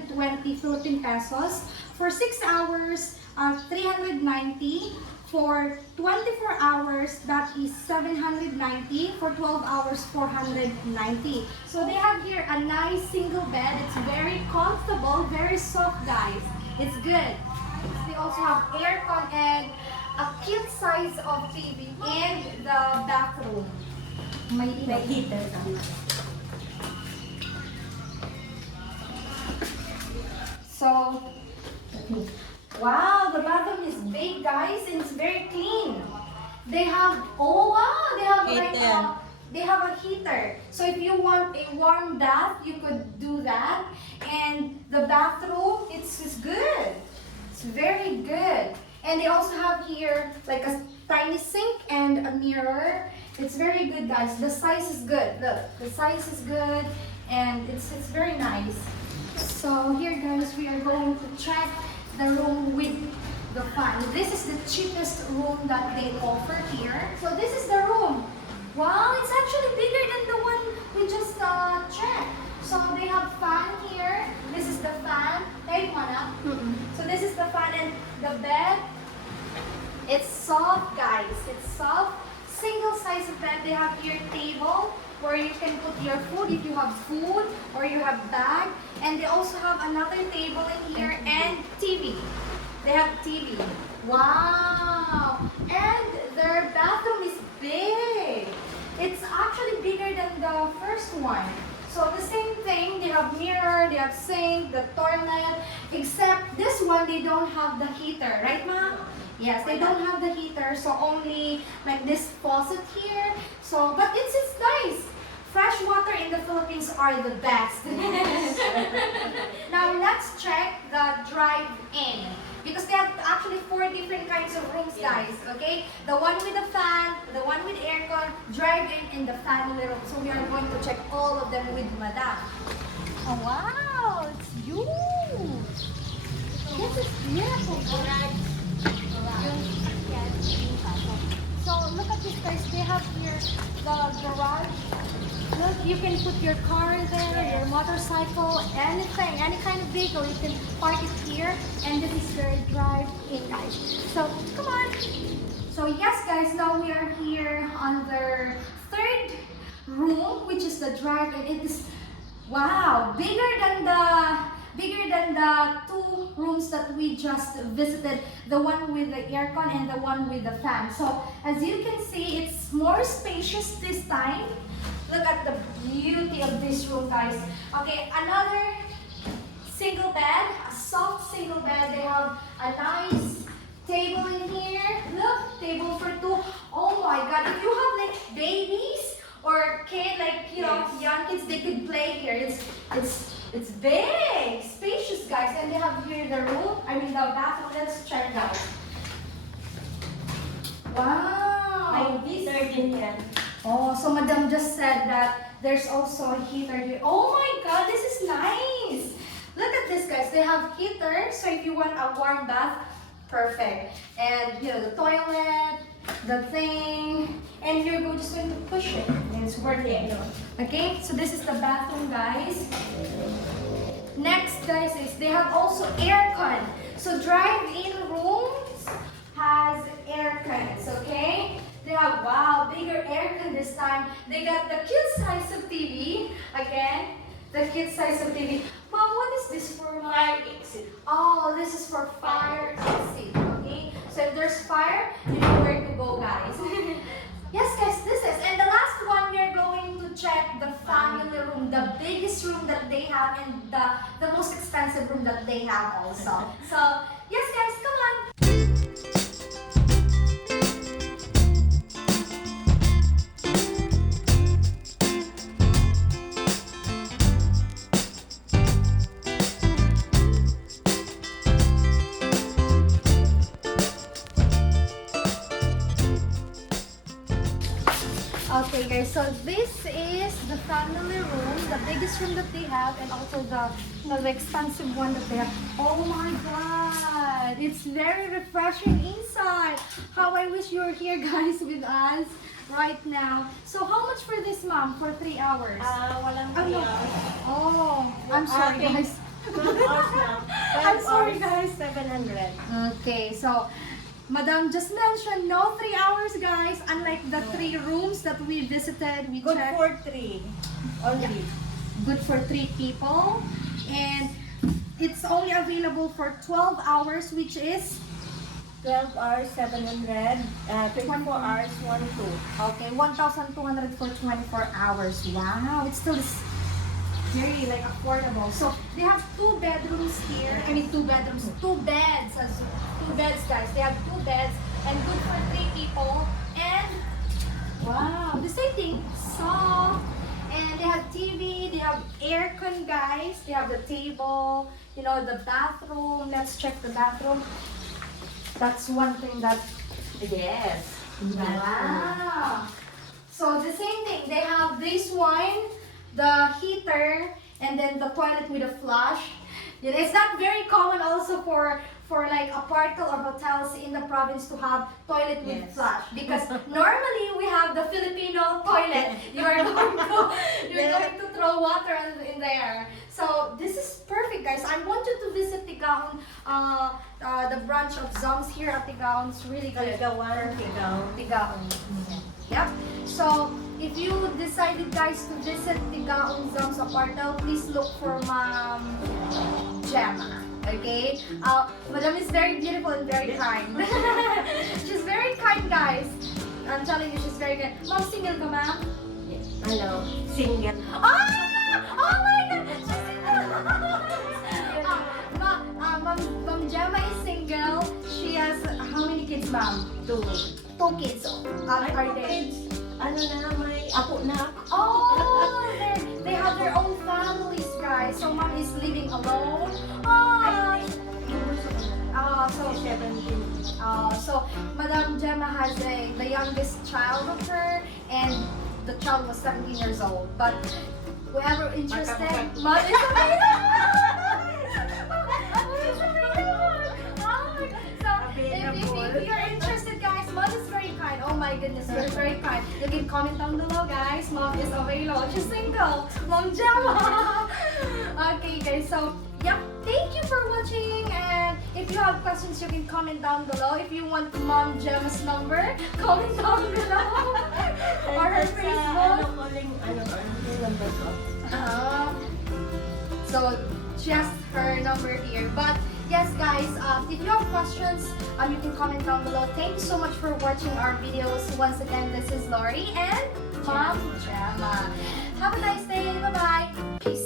320 Philippine pesos. For 6 hours, 390. For 24 hours, that is 790. For 12 hours, 490. So they have here a nice single bed. It's very comfortable, very soft, guys. It's good. They also have aircon and a cute size of TV in the bathroom. May heater. So, wow, the bathroom is big, guys, and it's very clean. They have, oh wow, they have like they have a heater. So if you want a warm bath, you could do that. And the bathroom, it's good. It's very good. And they also have here like a tiny sink and a mirror. It's very good, guys. The size is good. Look, the size is good, and it's very nice. So here, guys, we are going to check the room with the fan. This is the cheapest room that they offer here. So this is the room. Wow, it's actually bigger than the one we just checked. So they have fan here. This is the fan. Right, Mana? So this is the fan and the bed. It's soft, guys. It's soft. Single size of bed. They have here table where you can put your food if you have food or you have bag. And they also have another table in here and TV. They have TV. Wow! And their bathroom is big. It's actually bigger than the first one. So the same thing, they have mirror, they have sink, the toilet, except this one they don't have the heater, right, Ma? Yes, they don't have the heater, so only like this faucet here. So, but it's nice. Fresh water in the Philippines are the best. Now let's check the drive-in. Because they have actually 4 different kinds of rooms, guys. Okay? The one with the fan, the one with aircon, drive-in, and the family room. So we are going to check all of them with Madam. Oh, wow! It's huge! This is beautiful. So look at this, guys. They have here the garage. Look, you can put your car there, your motorcycle, anything, any kind of vehicle. You can park it here, and this is your drive-in, guys. So come on. So yes, guys. Now we are here on the 3rd room, which is the drive-in. It is wow, bigger than the 2 rooms that we just visited, the one with the aircon and the one with the fan. So as you can see, it's more spacious this time. Look at the beauty of this room, guys. Okay, another single bed, a soft single bed. They have a nice table in here. Look, table for 2. Oh my God, if you have like babies or kid, like, you know, young kids, they could play here. It's big, spacious, guys. And they have here the room, the bathroom. Let's check, guys. Wow. Oh, so Madam just said that there's also a heater here. Oh my God, this is nice. Look at this, guys. They have heater, so if you want a warm bath, perfect. And you know, the toilet, the thing, and you're just going to push it, and it's working. Okay, so this is the bathroom, guys. Next, guys, is they have also aircon. So drive-in rooms has aircons, okay? They have, wow, bigger aircon this time. They got the cute size of TV. Again, the cute size of TV. Mom, what is this for? Fire exit. Oh, this is for fire exit, okay? So if there's fire, you know where to go, guys. Yes, guys, this is. And the last one, we are going to check the family room, the biggest room that they have and the most expensive room that they have also. So, yes, guys, come on. Okay guys, so this is the family room, the biggest room that they have, and also the expensive one that they have. Oh my God, it's very refreshing inside. How I wish you were here, guys, with us right now. So how much for this, ma'am, for 3 hours? Walang Ano? Oh, I'm sorry, guys. I'm sorry, guys. 700. Okay, so Madam just mentioned no 3 hours, guys. Unlike the 3 rooms that we visited, we Good checked. for 3 only. Good for 3 people, and it's only available for 12 hours, which is 12 hours, 700. 24 hours, 1,200. okay, 1,200 for 24 hours. Wow, it's still very like affordable. So they have 2 bedrooms here. I mean 2 bedrooms, 2 beds, 2 beds, guys. They have 2 beds and good for 3 people. And wow, the same thing. Soft. And they have TV, they have aircon, guys. They have the table, you know, the bathroom. Let's check the bathroom. That's one thing that, yes. Wow. So the same thing. They have this one, the heater, and then the toilet with a flush. You know, it's not very common also for like Apartelle or hotels in the province to have toilet with flush, because normally we have the Filipino toilet. You're going to throw water in there. So this is perfect, guys. I want you to visit Tigaon, the branch of Zoms here at Tigaon. It's really good. Tigaon. Yep. So if you decided, guys, to visit Tigaon Zoms Apartelle, please look for Ma'am Gemma. Okay? Madam is very beautiful and very kind. She's very kind, guys. I'm telling you, she's very good. Ma'am, single ka, ma'am? Yes. Hello. Single. Ah! Oh my God! She's single! Ma'am Gemma is single. She has, how many kids, ma'am? 2. 2 kids. Are they? Ano na, may apo na. Oh! They have their own families, guys. So mom is living alone. So 17. so Madam Gemma has the youngest child of her, and the child was 17 years old. But whoever interested, mom is if you're interested, guys, mom is very kind. Oh my goodness, you're very kind. You can comment down below, guys. Mom is available. She's single. Mom Gemma. Okay, guys. So, yeah. Thank you for watching. And if you have questions, you can comment down below. If you want Mom Gemma's number, comment down below. Or her Facebook. Number ko. So, she has her number here. But yes, guys, if you have questions, you can comment down below. Thank you so much for watching our videos. Once again, this is Lorie and Mom Gemma. Have a nice day. Bye-bye. Peace.